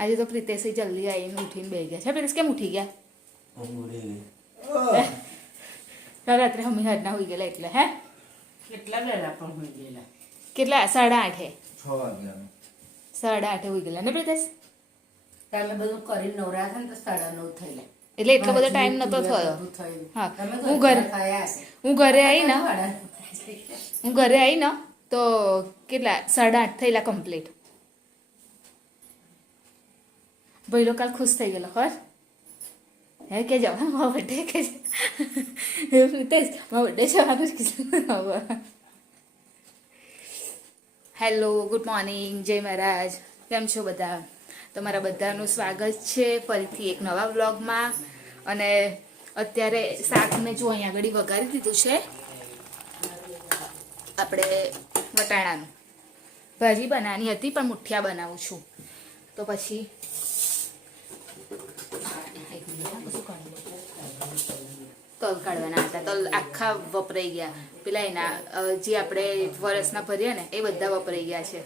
આજે તો પ્રિતેશ જલ્દી આવીને ઉઠીને બેસી ગયા છે. પ્રિતેશ કેમ ઉઠી ગયા? રાત્રે અમે હાડના હોઈ ગયેલા એટલે. હે કેટલા વેલા પણ હોઈ ગયેલા? કેટલા? 8:30. 6 વાગ્યા. 8:30 હોઈ ગયેલા ને પ્રિતેશ? તમે બધું કરીને નવરા હતા ને તો 9:30 થયેલા. એટલે એટલો બધો ટાઈમ નતો થયો. હા, હું ઘરે આવી ને તો કેટલા 8:30 થયેલા કમ્પ્લીટ. ભાઈલો કાલ ખુશ થઈ ગયેલો ખબર હે કે જાવ મારા બર્થડે કે પ્રિતેશ મારા બર્થડે જવાનું જ કીધું. હેલો, ગુડ મોર્નિંગ, જય મહારાજ. કેમ છો બધા? તમારા બધાનું સ્વાગત છે ફરીથી એક નવા વ્લોગમાં. અને અત્યારે શાક મેં જો અહીંયા આગળ વઘારી દીધું છે આપણે વટાણાનું. ભાજી બનાવવાની હતી પણ મુઠિયા બનાવું છું તો પછી તલ કાઢવાના હતા. તલ આખા વપરાઈ ગયા. પેલા એના જે આપણે વરસના ભરીએ ને એ બધા વપરાઈ ગયા છે.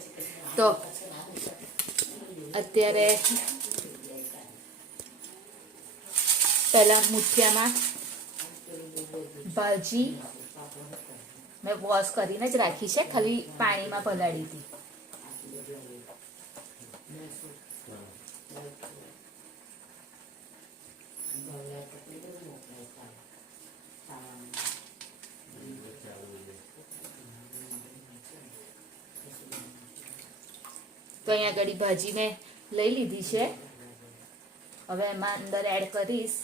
તો અત્યારે પહેલા મુઠિયામાં ભાજી મેં વોશ કરીને જ રાખી છે, ખાલી પાણીમાં પલાળી હતી. તો અહીંયા આગળ ભાજી મેં લઈ લીધી છે. હવે એમાં અંદર એડ કરીશ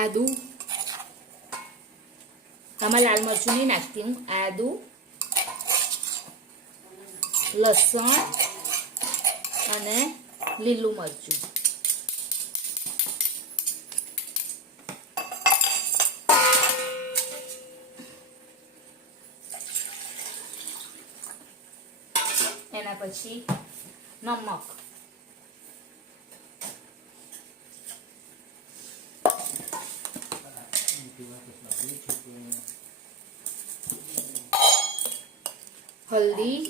આદુ. આમાં લાલ મરચું નહીં નાખતી હું. આદુ, લસણ અને લીલું મરચું. એના પછી નમક. હલ્દી,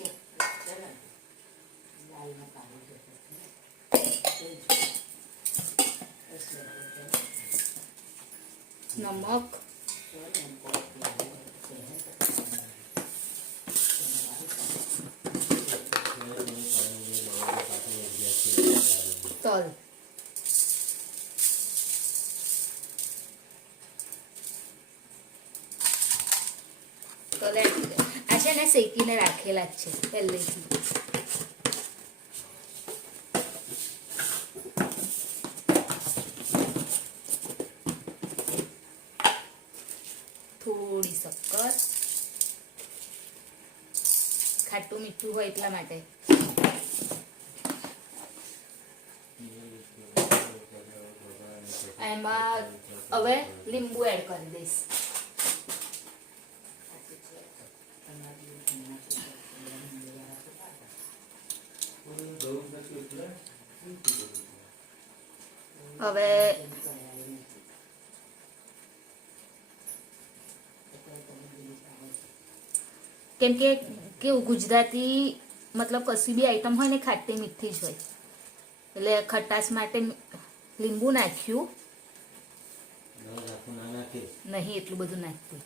નમક, તલ. આ છે ને શેકીને રાખેલા જ છે પહેલેથી. થોડી શક્કર, ખાટું મીઠું હોય એટલા માટે. એમાં હવે લીંબુ એડ કરી દઈશ. હવે કેમ કે કેવું ગુજરાતી મતલબ કશી બી આઈટમ હોય ને ખાટી મીઠી જ હોય એટલે ખટાશ માટે લીંબુ નાખ્યું નહીં, એટલું બધું નાખતી.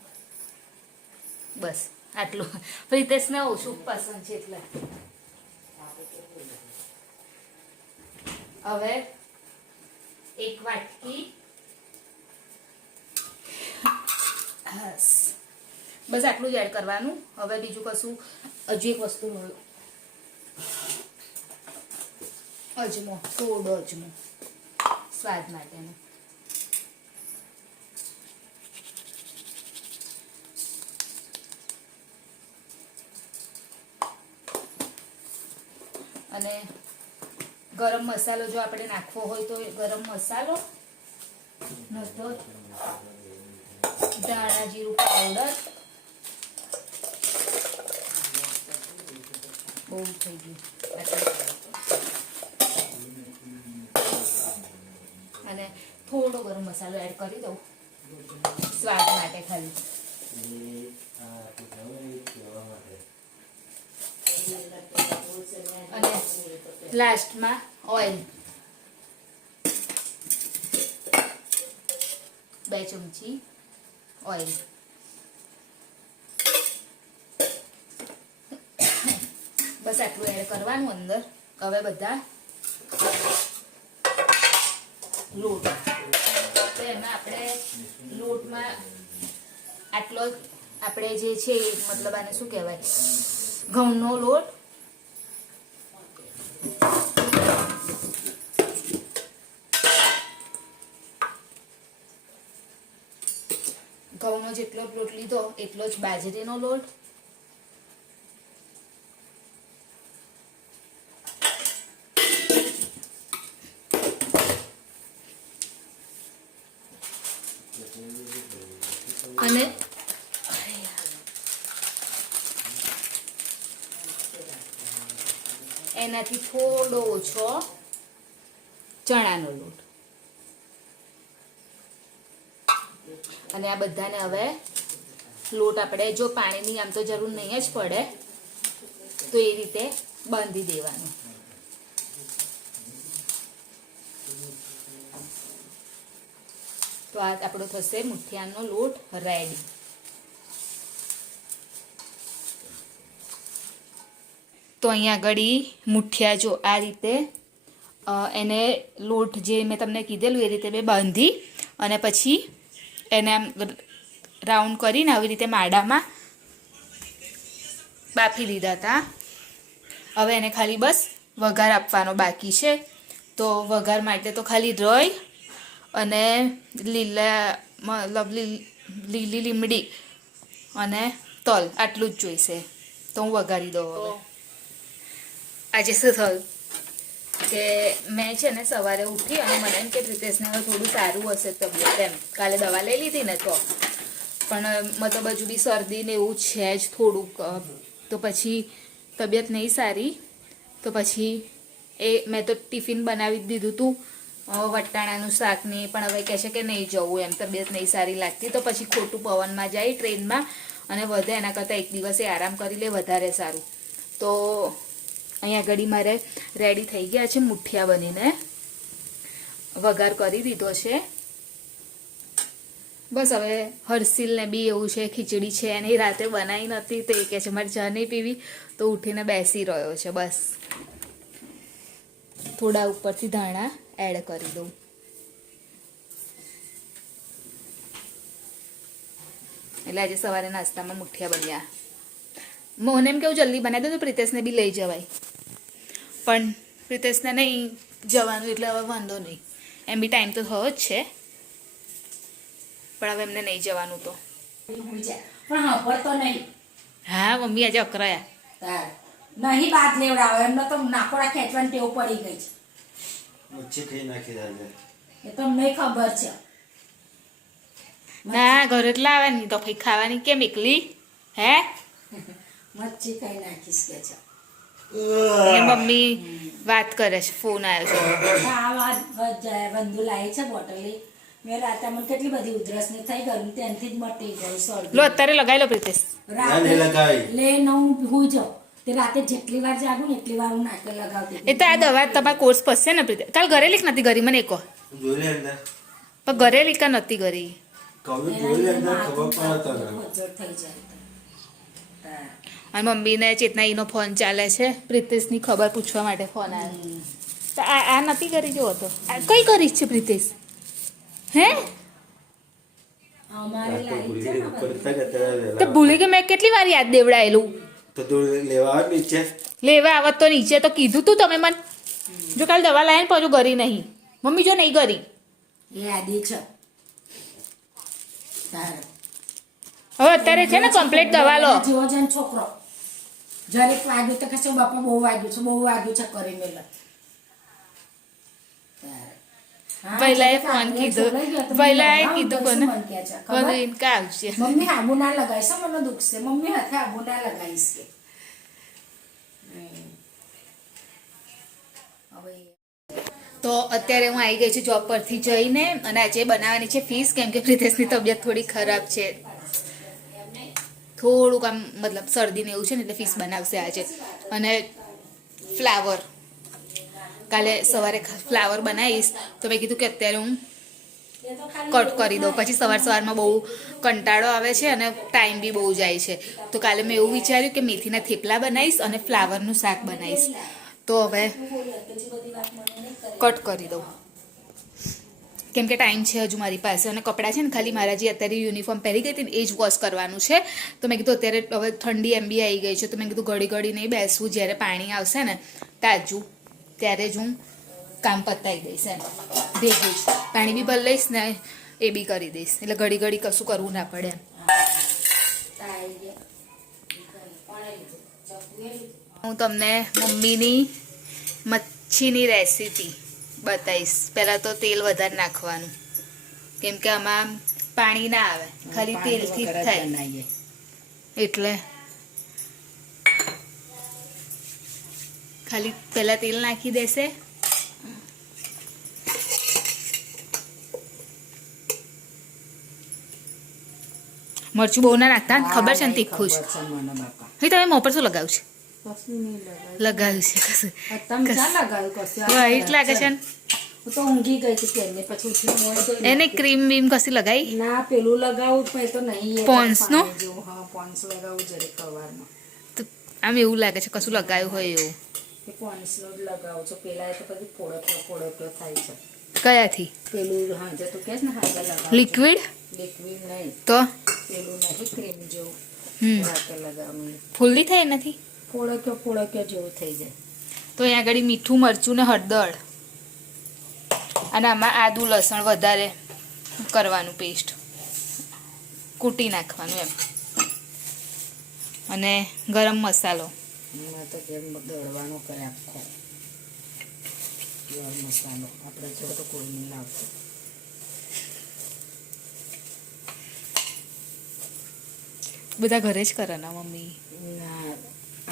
બસ આટલું. પ્રિતેશને ઓછું પસંદ છે એટલે. હવે 1 વાટકી બસ આટલું જ એડ કરવાનું. હવે બીજું કશું હજુ એક વસ્તુ અજમો, થોડો અજમો સ્વાદ માટેનો. અને ગરમ મસાલો જો આપણે નાખવો હોય તો ગરમ મસાલો, ધાણા જીરું પાવડર. બહુ થઈ ગયું. અને થોડો ગરમ મસાલો એડ કરી દઉં સ્વાદ માટે ખાલી. અને લાસ્ટમાં ઓઇલ 2 ચમચી ઓઇલ. બસ આટલું એડ કરવાનું અંદર. હવે બધા લોટ, તો એમાં આપણે લોટમાં આટલો આપણે જે છે મતલબ આને શું કહેવાય, ઘઉંનો લોટ, ઘઉંનો જેટલો લોટ લીધો એટલો જ બાજરીનો લોટ, અને એનાથી થોડો ઓછો ચણાનો લોટ. અને આ બધાને હવે લોટ આપણે જો પાણીની આમ તો જરૂર નહીં જ પડે તો એ રીતે બાંધી દેવાનું. તો આ આપણો થશે મુઠિયાનો લોટ રેડી. તો અહીંયા આગળ મુઠિયા જો આ રીતે એને લોટ જે મેં તમને કીધેલું એ રીતે મેં બાંધી અને પછી એને આમ રાઉન્ડ કરીને આવી રીતે માડામાં બાફી લીધા હતા. હવે એને ખાલી બસ વઘાર આપવાનો બાકી છે. તો વઘાર માટે તો ખાલી રાઈ અને લીલી લીમડી અને તલ આટલું જ જોઈશે. તો હું વઘારી દઉં. હવે આજે શું થયું કે મેં છે ને સવારે ઉઠી અને મને એમ કે પ્રિતેશને હવે થોડું સારું હશે તબિયત એમ. કાલે દવા લઈ લીધી ને તો પણ મતલબ હજુ બી શરદી ને એવું છે જ થોડુંક. તો પછી તબિયત નહીં સારી તો પછી મેં તો ટિફિન બનાવી જ દીધું હતું વટાણાનું શાકની, પણ હવે કહે છે કે નહીં જવું એમ, તબિયત નહીં સારી લાગતી. તો પછી ખોટું પવનમાં જાય ટ્રેનમાં અને વધે એના કરતાં એક દિવસે આરામ કરી લે વધારે સારું. તો અહીંયા ઘડી મારે રેડી થઈ ગયા છે મુઠિયા બનીને. વઘાર કરી દીધો છે. બસ હવે હર્ષિલને બી એવું છે ખીચડી છે એની રાતે બનાવી નથી તો એ કહે છે મારે ચા નહીં પીવી, તો ઉઠીને બેસી રહ્યો છે. બસ થોડા ઉપરથી ધાણા એડ કરી દઉં. એટલે આજે સવારે નાસ્તામાં મુઠિયા બન્યા. મને એમ કેવું જલ્દી બનાવી દઉં તો પ્રિતેશને બી લઈ જવાય, પણ પ્રિતેશને નહીં જવાનું એટલે હવે વાંધો નહીં. એમ બી ટાઈમ તો થયો જ છે, પણ હવે એમને નહીં જવાનું તો. પણ હા તો નહીં. હા મમ્મી આજે અકરાયા નહીં બાદ લેવડાવે એમને તો નાકોડા ખેંચવાની ટેવ પડી ગઈ છે. મચ્છી ખાઈ નાખી દાદા. એ તો અમને ખબર છે. ના ઘરે જ લાવવાની તો ભાઈ ખાવાની કેમ એકલી હે? મચ્છી ખાઈ નાખીશ કે છે. એ મમ્મી વાત કરે છે, ફોન આવ્યો છે. આ વાત બંધુ લાવી છે બોટલી. મેં રાતે મને કેટલી બધી ઉધરસ ને થઈ ગયું ત્યાંથી જ મટી ગયું શરદી. લો અત્યારે લગાવી લો પ્રિતેશ. રાતે લગાવી. લે હું હું જાઉં તે રાતે જેટલી વાર જાગું ને એટલી વાર હું નાકે લગાવતી. એ તો આ દવા તમારા કોર્સ પસશે ને પ્રિતેશ. કાલ ઘરે લીક નથી ઘરી મને કહો. જોઈ લે અંદર. પણ ઘરે લીકા નથી ઘરી. કવિ જોઈ લે અંદર ખબર પડે તને. ખજૂર થઈ જાય. અને મમ્મીને ચેતનાઈનો ફોન ચાલે છે, પ્રિતેશની ખબર પૂછવા માટે ફોન આવ્યો. તો આ નથી કરી જો તો કઈ કરી છે પ્રિતેશ હે? અમારે લાવી છે ને ઉપર તક અત્યારે તો ભૂલી કે મેં કેટલી વાર યાદ દેવડાયેલું. તો દૂર લેવા આવે નીચે. લેવા આવત તો નીચે તો કીધું તું તમે મને. જો કાલ દવા લાવીને પાછું ઘરી નહીં મમ્મી, જો નહીં ઘરી. યાદી છે. હવે અત્યારે છે ને કમ્પ્લીટ દવા લો. જેવો જેમ છોકરો જરીક વાગ્યું તો કહેશે બાપા બહુ વાગ્યું છે કરી મેલે. પહેલા ફોન કીધું, પહેલા કીધું કોને બધું ઇનકા આવશે. મમ્મી આબુ ના લગાવીશ મને દુખશે. મમ્મી હાથે આબુ ના લગાવીશ કે. તો અત્યારે હું આવી ગઈ છું જોબ પરથી જઈને અને આજે બનાવવાની છે ફીસ, કેમ કે પ્રિતેશની તબિયત થોડી ખરાબ છે, થોડુંક આમ મતલબ શરદી ને એવું છે ને એટલે ફીસ બનાવશે આજે. અને ફ્લાવર કાલે સવારે ફ્લાવર બનાવીશ તો મેં કીધું કે અત્યારે હું કટ કરી દઉં, પછી સવારમાં બહુ કંટાળો આવે છે અને ટાઈમ બી બહુ જાય છે. તો કાલે મેં એવું વિચાર્યું કે મેથીના થેપલા બનાવીશ અને ફ્લાવરનું શાક બનાવીશ. તો હવે કટ કરી દઉં કેમ કે ટાઈમ છે હજુ મારી પાસે, અને કપડાં છે ને ખાલી મારા જે અત્યારે યુનિફોર્મ પહેરી ગઈ હતી ને એ જ વોશ કરવાનું છે. તો મેં કીધું અત્યારે હવે ઠંડી એમ બી આવી ગઈ છે તો મેં કીધું ઘડી ઘડી નહીં બેસવું, જ્યારે પાણી આવશે ને તાજું ત્યારે જ હું કામ પતાવી દઈશ એમ, ભેગું જ પાણી બી ભરી લઈશ ને એ બી કરી દઈશ, એટલે ઘડી ઘડી કશું કરવું ના પડે એમ. હું તમને મમ્મીની મચ્છીની રેસીપી બતાવીશ. પહેલાં તો તેલ વધારે નાખવાનું કેમ કે આમાં પાણી ના આવે, ખાલી તેલથી જ થાય, એટલે ખાલી પહેલાં તેલ નાખી દેશે. મરચું બહુ ના નાખતા, ખબર છે ને તીખું છે. હવે તમે મોં પર શું લગાવ્યું છે? લગાવ્યું છે કશું વાઈટ લાગે છે ને? તો ઊંઘી ગઈ હતી તેને પછી ઉઠી એને ક્રીમ બીમ કશી લગાવી? ના પેલું લગાવું પણ તો નહીં, પોન્સનું? હા પોન્સ લગાવું જરે કવારમાં. તો આમ એવું લાગે છે કશું લગાવ્યું હોય એવું. એ પોન્સનો જ લગાવું છું, પેલા એ તો પછી પોળક્યો થાય છે. કયાથી? પેલું હા જે તું કહેશ ને હા લગાવ લિક્વિડ? લિક્વિડ નહીં તો પેલું નહીં ક્રીમ જેવું રાતે લગાવવાનું, ફૂલ્લી થાય નથી? પોળક્યો જેવું થઈ જાય. તો અહીંયા આગળ મીઠું મરચું ને હળદર અને આમાં આદુ લસણ વધારે કરવાનું પેસ્ટ કૂટી નાખવાનું એમ, અને ગરમ મસાલો એમાં તો જેમ દળવાનો કરે આખો ગરમ મસાલો આપણે થોડો તો કોઈ નહીં લાવતો. બધા ઘરે જ કરે ને મમ્મી? ના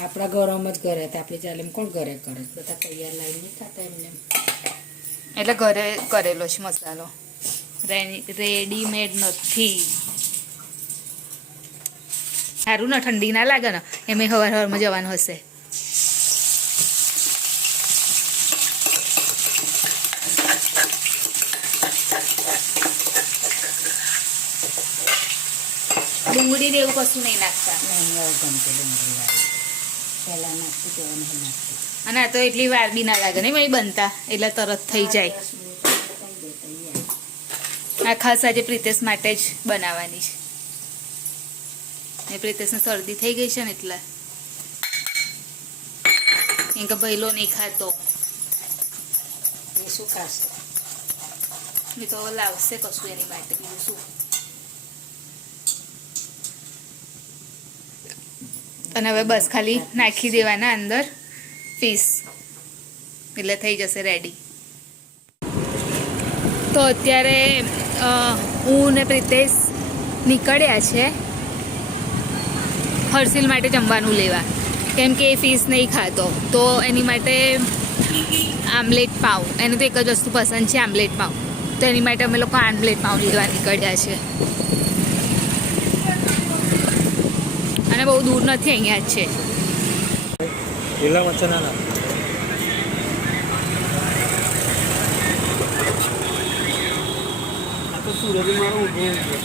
આપણા ઘરોમાં જ ઘરે હતા, આપણે ચાલે એમ કોણ ઘરે કરે, બધા તૈયાર લાવીને નહીં ખાતા એમને. એટલે ઘરે કરેલો છે મસાલો, રેડીમેડ નથી. સારું ને, ઠંડી ના લાગે ને, એમ હવારમાં જવાનું હશે. ડુંગળી ને એવું કશું નહીં નાખતા? નહીં આવું ગમતું ડુંગળી વાળી પહેલાં નાખતી તેવા નહીં નાખતી. અને આ તો એટલી વાર બી ના લાગે નહીં બનતા, એટલે તરત થઈ જાય. આ ખાસ આજે પ્રિતેશ માટે જ બનાવવાની છે, એ પ્રિતેશને શરદી થઈ ગઈ છે ને એટલે, કેમ કે ભઈલો નહીં ખાતો. એ શું ખાશે? એ તો લાવશે કશું એની માટે, બીજું શું. અને હવે બસ ખાલી નાખી દેવાના અંદર ફીસ, એટલે થઈ જશે રેડી. તો અત્યારે હું ને પ્રિતેશ નીકળ્યા છે હર્ષિલ માટે જમવાનું લેવા, કેમ કે એ ફીસ નહીં ખાતો, તો એની માટે આમલેટ પાવ, એને તો એક જ વસ્તુ પસંદ છે આમલેટ પાવ, તો એની માટે અમે લોકો આમલેટ પાવ લેવા નીકળ્યા છે. અને બહુ દૂર નથી, અહીંયા જ છે. લીલા મરચાં ના નાખ. આ તો સુરત મારો ઊભો છે.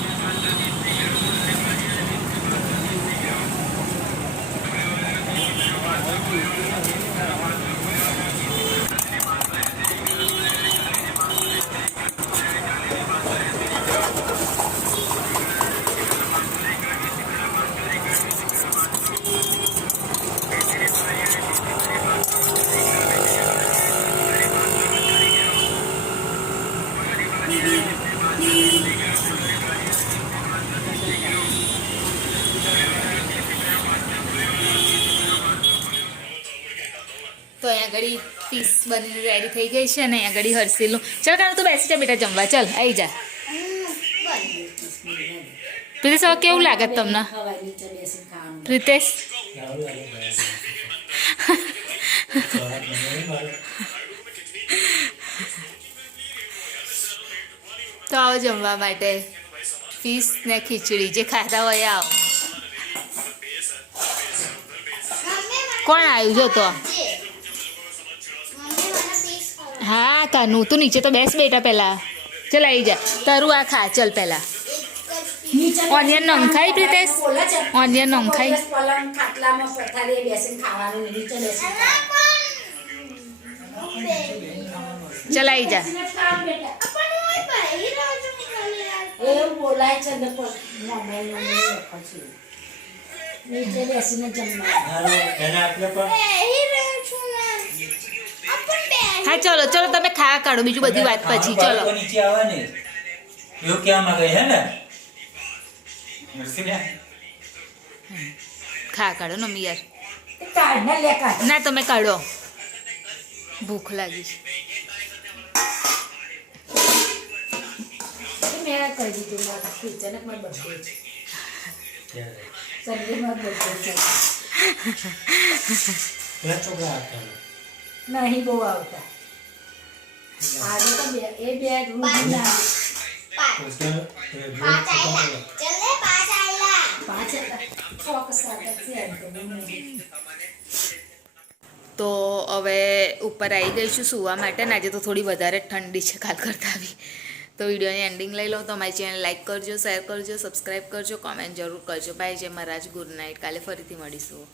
તો અહીંયા આગળ પીસ બનીને રેડી થઈ ગઈ છે, અને અહીંયા આગળ હર્ષિલનું. ચાલ કાનું તું બેસી જા બેટા જમવા, ચાલ આવી જા. પ્રિતેશ હવે કેવું લાગે તમને? પ્રિતેશ તો આવો જમવા માટે ફિશ ને ખીચડી જે ખાતા હોય આવો. કોણ આવ્યું જો તો? હા કાનું તું નીચે તો બેસ બેટા પહેલા. ચલ આવી જા તારું આ ખા ચલ પહેલા. નીચે ઓનિયન નંખાઈ પ્રીતેશ? બોલે છે. ઓનિયન નંખાઈ? બસ પલંગ ખાટલામાં પથારીએ બેસીને ખાવાનું ને નીચે બેસીને ખાવાનું. ચલ આવી જા. બેસીને જ ખાવાનું બેટા. એવું બોલાય છે ને પણ મોબાઈલમાં નહીં લખો છે. નીચે બેસીને જમવાનું. એને આપણે પણ હા ચલો ચલો તમે ખા કાઢો બીજું બધી વાત પછી ચલો. નીચે આવે ને એવું કેવા માંગે હે ને ખા કાઢો ને મમ્મી યાર. કાઢ ને લે કાઢ. ના તમે કાઢો ભૂખ લાગી છે. મેં કહી દીધું મારા કિચન માં બધું છે. સંગીતમાં બધું છે. પેલા છોકરા આવતા નહીં બહુ આવતા. આજે તો એ બે રૂમ ના પાંચ ચોક્કસ છે એમ તો બહુ નહીં. તો હવે ઉપર આવી ગઈ છું સુવા માટે ને આજે તો થોડી વધારે જ ઠંડી છે કાલ કરતાં આવી. તો વિડીયોની એન્ડિંગ લઈ લો તો મારી ચેનલ લાઈક કરજો, શેર કરજો, સબસ્ક્રાઈબ કરજો, કોમેન્ટ જરૂર કરજો. બાય જય મહારાજ, ગુડ નાઇટ. કાલે ફરીથી મળીશું.